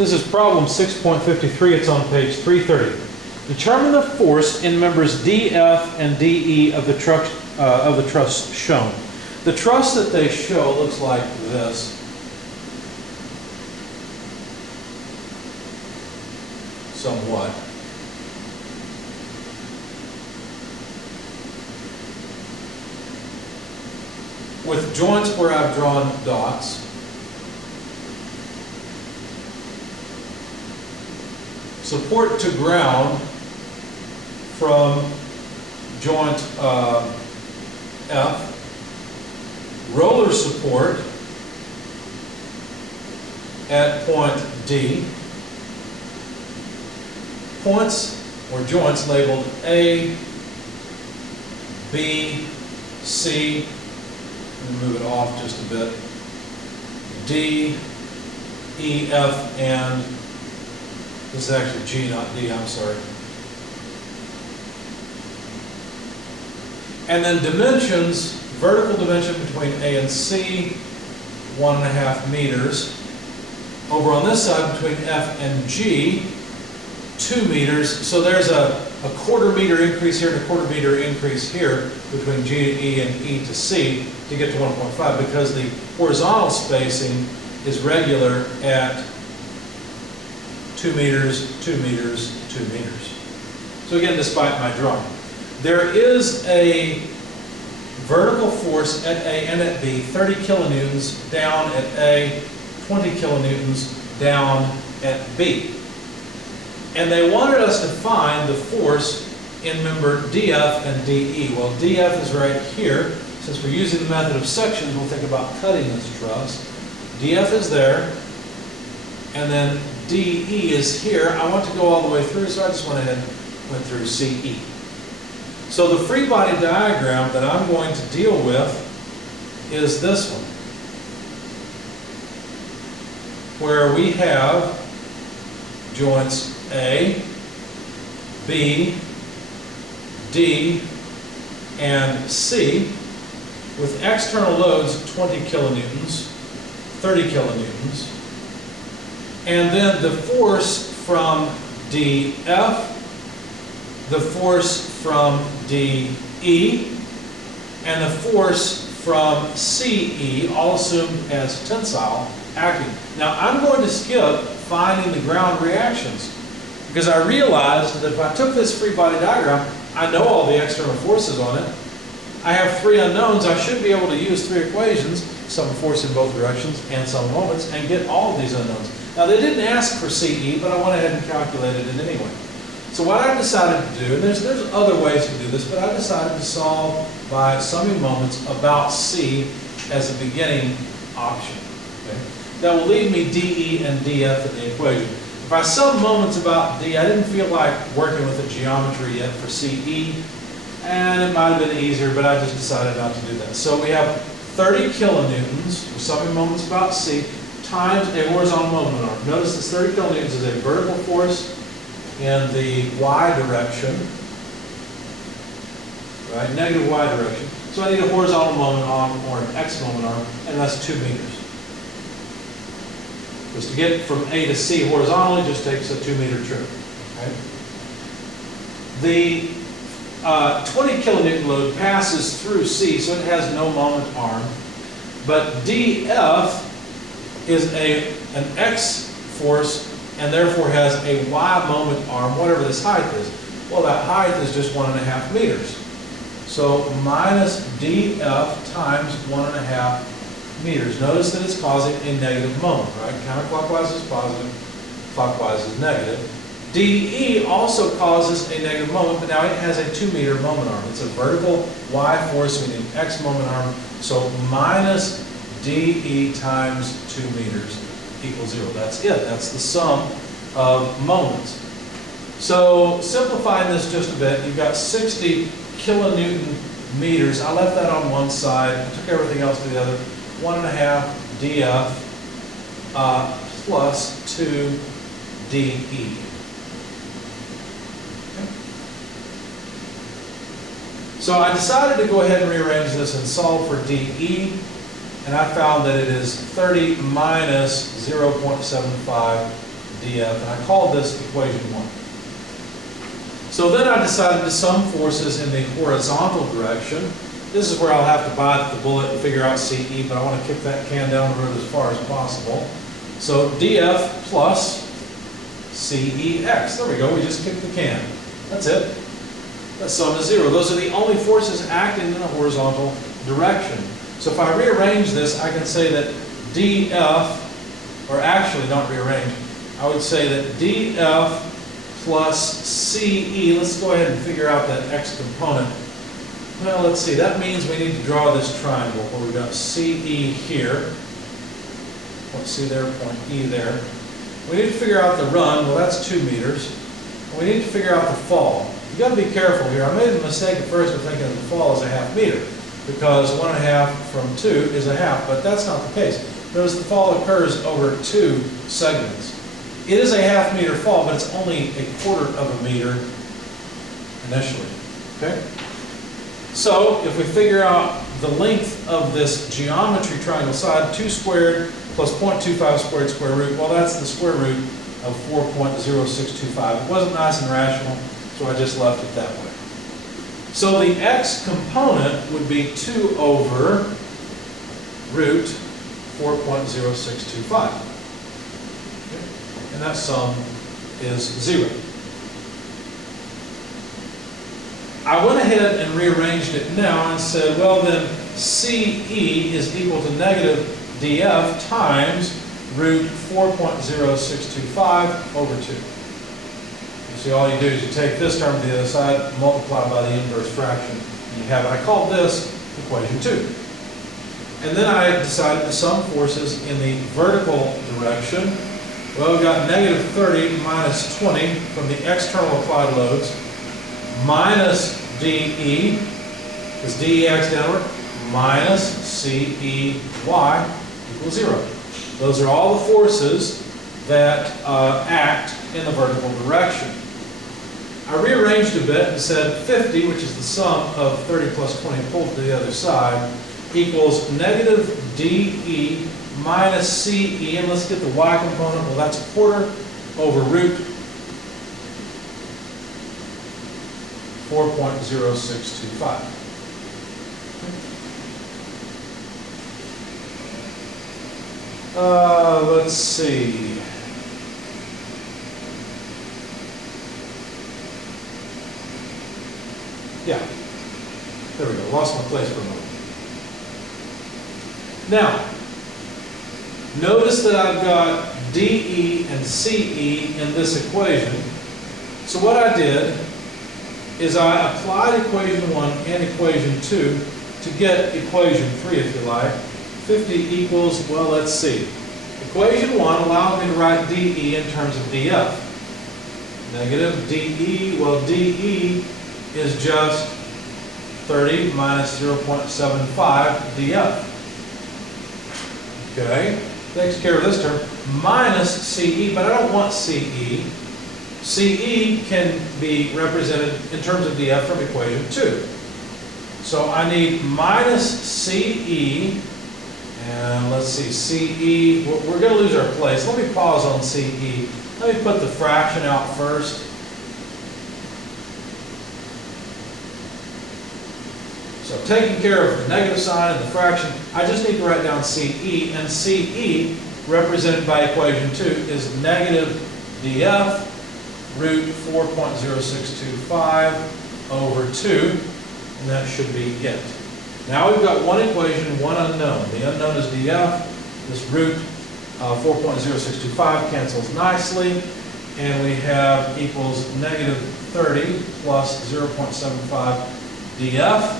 This is problem 6.53. It's on page 330. Determine the force in members DF and DE of the truss shown. The truss that they show looks like this. Somewhat. With joints where I've drawn dots. Support to ground from joint F. Roller support at point D. Points or joints labeled A, B, C. Let me move it off just a bit. D, E, F, and this is actually G, not D, I'm sorry. And then dimensions, vertical dimension between A and C, 1.5 meters. Over on this side between F and G, 2 meters. So there's a 1/4 meter increase here and a 1/4 meter increase here between G to E and E to C to get to 1.5 because the horizontal spacing is regular at 2 meters, 2 meters, 2 meters. So again, despite my drawing, there is a vertical force at A and at B, 30 kilonewtons down at A, 20 kilonewtons down at B. And they wanted us to find the force in member DF and DE. Well, DF is right here. Since we're using the method of sections, we'll think about cutting this truss. DF is there, and then DE is here. I want to go all the way through, so I just went ahead and went through CE. So the free body diagram that I'm going to deal with is this one, where we have joints A, B, D, and C with external loads 20 kilonewtons, 30 kilonewtons, and then the force from DF, the force from DE, and the force from CE, all assumed as tensile, acting. Now I'm going to skip finding the ground reactions because I realized that if I took this free body diagram, I know all the external forces on it. I have 3 unknowns. I should be able to use 3 equations, some force in both directions and some moments, and get all of these unknowns. Now they didn't ask for CE, but I went ahead and calculated it anyway. So what I decided to do, and there's other ways to do this, but I decided to solve by summing moments about C as a beginning option. Okay? That will leave me DE and DF in the equation. If I sum moments about D, I didn't feel like working with the geometry yet for CE, and it might have been easier, but I just decided not to do that. So we have 30 kilonewtons, we're summing moments about C, times a horizontal moment arm. Notice this 30 kilonewtons is a vertical force in the y direction, right? Negative y direction. So I need a horizontal moment arm or an x moment arm, and that's 2 meters. Because to get from A to C horizontally just takes a 2-meter trip. Okay? The 20 kilonewton load passes through C, so it has no moment arm. But DF is an X force and therefore has a Y moment arm, whatever this height is. Well, that height is just 1.5 meters. So minus DF times 1.5 meters. Notice that it's causing a negative moment, right? Counterclockwise is positive, clockwise is negative. DE also causes a negative moment, but now it has a 2-meter moment arm. It's a vertical Y force with an X moment arm. So minus DE times 2 meters equals 0. That's it. That's the sum of moments. So simplifying this just a bit, you've got 60 kilonewton meters. I left that on one side. I took everything else to the other. 1.5 DF plus 2 DE. So I decided to go ahead and rearrange this and solve for DE, and I found that it is 30 minus 0.75 df, and I called this equation 1. So then I decided to sum forces in the horizontal direction. This is where I'll have to bite the bullet and figure out CE, but I want to kick that can down the road as far as possible. So df plus CEX. There we go, we just kicked the can. That's it. That sum is 0. Those are the only forces acting in the horizontal direction. So if I rearrange this, I can say that df, or actually not rearrange, I would say that df plus CE, let's go ahead and figure out that x component. Well, let's see, that means we need to draw this triangle where we've got CE here, point C there, point E there. We need to figure out the run, well that's 2 meters. We need to figure out the fall. You've got to be careful here. I made the mistake at first of thinking that the fall is a ½ meter, because 1½ from 2 is a half, but that's not the case. Notice the fall occurs over 2 segments. It is a ½ meter fall, but it's only a ¼ of a meter initially, okay? So, if we figure out the length of this geometry triangle side, 2 squared plus 0.25 squared square root, well that's the square root of 4.0625. It wasn't nice and rational, so I just left it that way. So the x component would be 2 over root 4.0625. Okay? And that sum is 0. I went ahead and rearranged it now and said, well then, CE is equal to negative df times root 4.0625 over 2. You see, all you do is you take this term to the other side, multiply by the inverse fraction, and you have it. I called this equation 2. And then I decided to sum forces in the vertical direction. Well, we got negative 30 minus 20 from the external applied loads, minus DE, is DEX downward, minus CEY equals 0. Those are all the forces that act in the vertical direction. I rearranged a bit and said 50, which is the sum of 30 plus 20 pulled to the other side, equals negative DE minus CE, and let's get the y component, well that's 1/4 over root 4.0625. Let's see. Yeah, there we go, lost my place for a moment. Now, notice that I've got DE and CE in this equation. So what I did is I applied equation 1 and equation 2 to get equation 3, if you like. 50 equals, well, let's see. Equation 1 allows me to write DE in terms of DF. Negative DE, well, DE is just 30 minus 0.75 DF. Okay, takes care of this term. Minus CE, but I don't want CE. CE can be represented in terms of DF from equation 2. So I need minus CE, and let's see, CE, we're going to lose our place. Let me pause on CE. Let me put the fraction out first. So taking care of the negative sign and the fraction, I just need to write down CE, and CE, represented by equation 2, is negative DF root 4.0625 over 2, and that should be it. Now we've got one equation, one unknown. The unknown is DF. This root 4.0625 cancels nicely, and we have equals negative 30 plus 0.75 DF.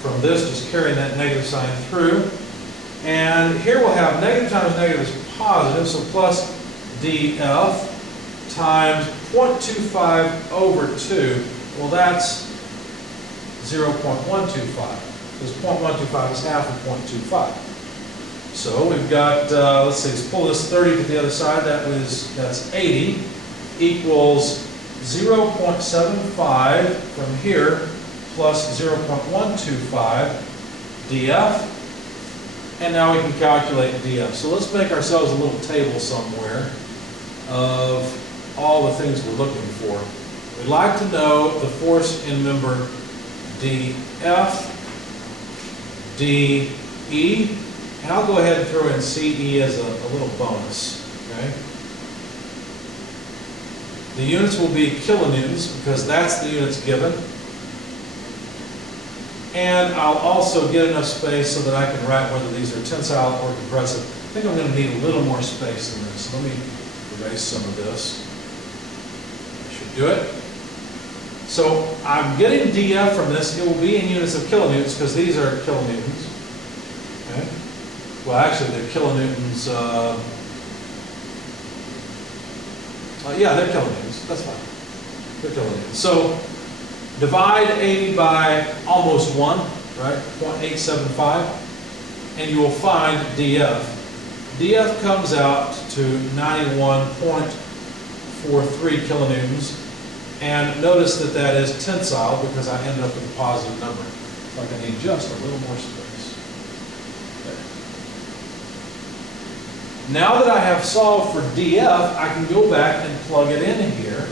From this, just carrying that negative sign through. And here we'll have negative times negative is positive, so plus DF times 0.25 over 2. Well, that's 0.125. Because 0.125 is half of 0.25. So we've got, let's see, let's pull this 30 to the other side. That's 80 equals 0.75 from here plus 0.125 DF. And now we can calculate DF. So let's make ourselves a little table somewhere. all the things we're looking for. We'd like to know the force in member DF, DE, and I'll go ahead and throw in CE as a little bonus, okay? The units will be kilonewtons because that's the units given. And I'll also get enough space so that I can write whether these are tensile or compressive. I think I'm going to need a little more space than this. Let me erase some of this. I should do it. So I'm getting DF from this. It will be in units of kilonewtons because these are kilonewtons. Okay. Well, actually, they're kilonewtons. Yeah, they're kilonewtons. That's fine. They're kilonewtons. So divide 80 by almost 1, right? 0.875, and you will find DF. DF comes out to 91.43 kilonewtons. And notice that that is tensile because I ended up with a positive number. So I need just a little more space. Okay. Now that I have solved for DF, I can go back and plug it in here.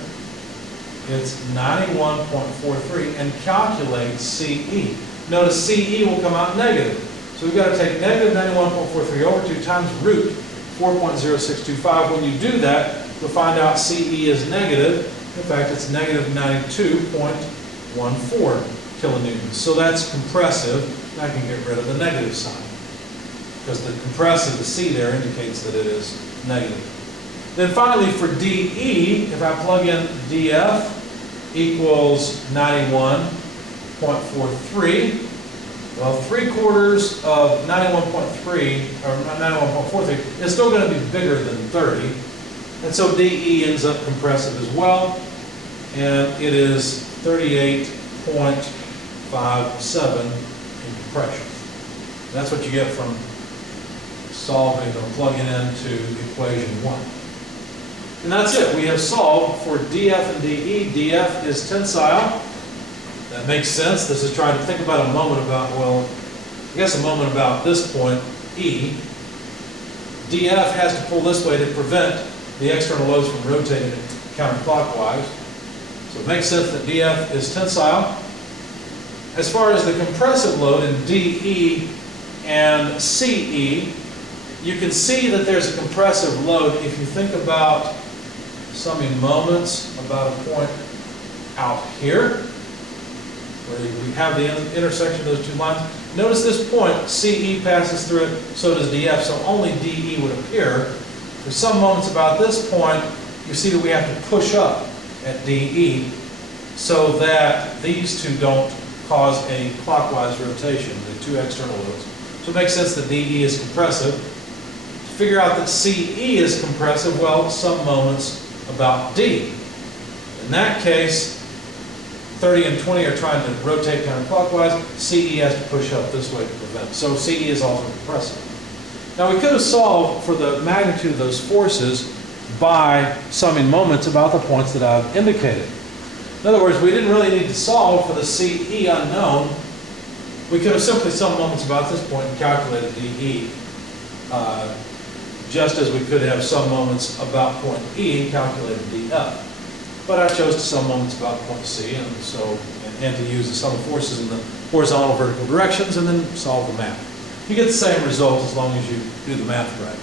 It's 91.43 and calculate CE. Notice CE will come out negative. So we've got to take negative 91.43 over 2 times root 4.0625. When you do that, you'll find out CE is negative. In fact, it's negative 92.14 kilonewtons. So that's compressive. I can get rid of the negative sign because the compressive, the C there, indicates that it is negative. Then finally for DE, if I plug in DF equals 91.43, well, 3/4 of 91.3, or 91.43, is still going to be bigger than 30. And so DE ends up compressive as well, and it is 38.57 in compression. That's what you get from solving or plugging into equation 1. And that's it. We have solved for DF and DE. DF is tensile. That makes sense. This is trying to think about a moment about, well, I guess a moment about this point, E. DF has to pull this way to prevent the external loads from rotating it counterclockwise. So it makes sense that DF is tensile. As far as the compressive load in DE and CE, you can see that there's a compressive load if you think about summing moments about a point out here, where we have the intersection of those two lines. Notice this point, CE passes through it, so does DF, so only DE would appear. For some moments about this point, you see that we have to push up at DE so that these two don't cause a clockwise rotation, the two external loads. So it makes sense that DE is compressive. To figure out that CE is compressive, well, some moments about D. In that case, 30 and 20 are trying to rotate counterclockwise. CE has to push up this way to prevent. So CE is also compressive. Now we could have solved for the magnitude of those forces by summing moments about the points that I've indicated. In other words, we didn't really need to solve for the CE unknown. We could have simply summed moments about this point and calculated DE, just as we could have some moments about point E and calculated DF. But I chose to sum moments about point C, and to use the sum of forces in the horizontal vertical directions and then solve the math. You get the same result as long as you do the math right.